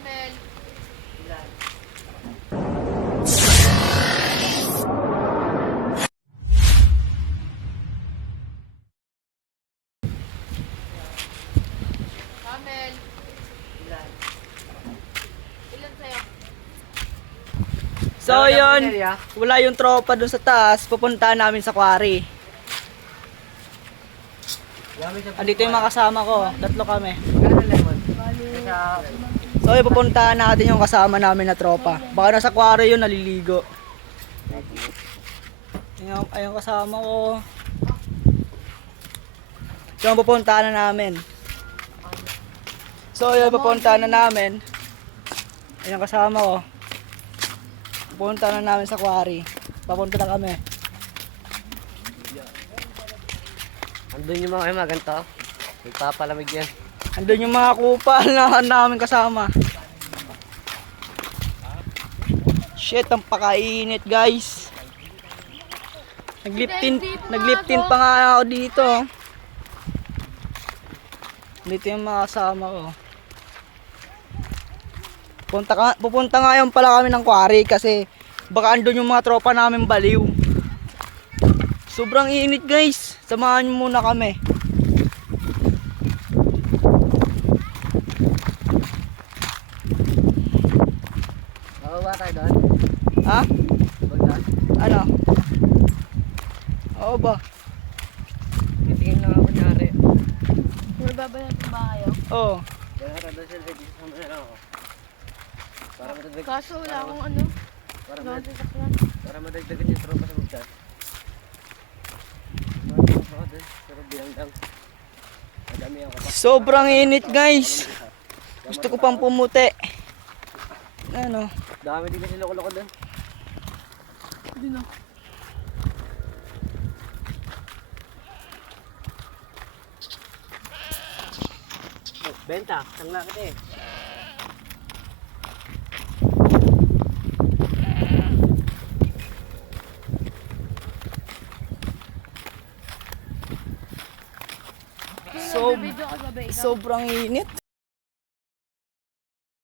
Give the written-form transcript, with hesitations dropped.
Camel. Ilan? Camel. Ilan? Ilan sa'yo? So yun, wala yung tropa dun sa taas, pupuntahan namin sa quarry. Andito yung mga kasama ko, tatlo kami. So yun, pupuntahan natin yung kasama namin na tropa. Baka nasa quarry yun, naliligo. Ayun kasama ko. So pupuntahan na namin. So yun, pupuntahan na namin. Ayun kasama ko. Pupunta na namin sa quarry. Papunta na kami. Andun yung mga ganito. Nagpapalamig yan. Andun yung mga kupal na namin kasama. Shit, ang pakainit guys. Nagliptin pa nga ako dito. Dito yung mga kasama ko. Pupunta ngayon pala kami ng quarry kasi baka andun yung mga tropa namin baliw. Sobrang init guys. Samahan nyo muna kami. Bababa tayo doon. Ha? Baga. Ano? Oo ba? Titingin lang ako nyari. Magbabayad ba kayo? Oo. Kaya doon sila dito sa mga ako. Para madagdag. Kaso wala akong ano. Para Wala akong madagdag. sasakyan. Para madagdagan yung tropa sa bugtas. Pero bilang-dang. Madami ako. Sobrang init guys. Gusto ko pang pumuti. Ano? Dami din kasi loko-loko doon. Hindi na. Benta, tangla kita eh. So, Video ka ba ba ikaw? sobrang init.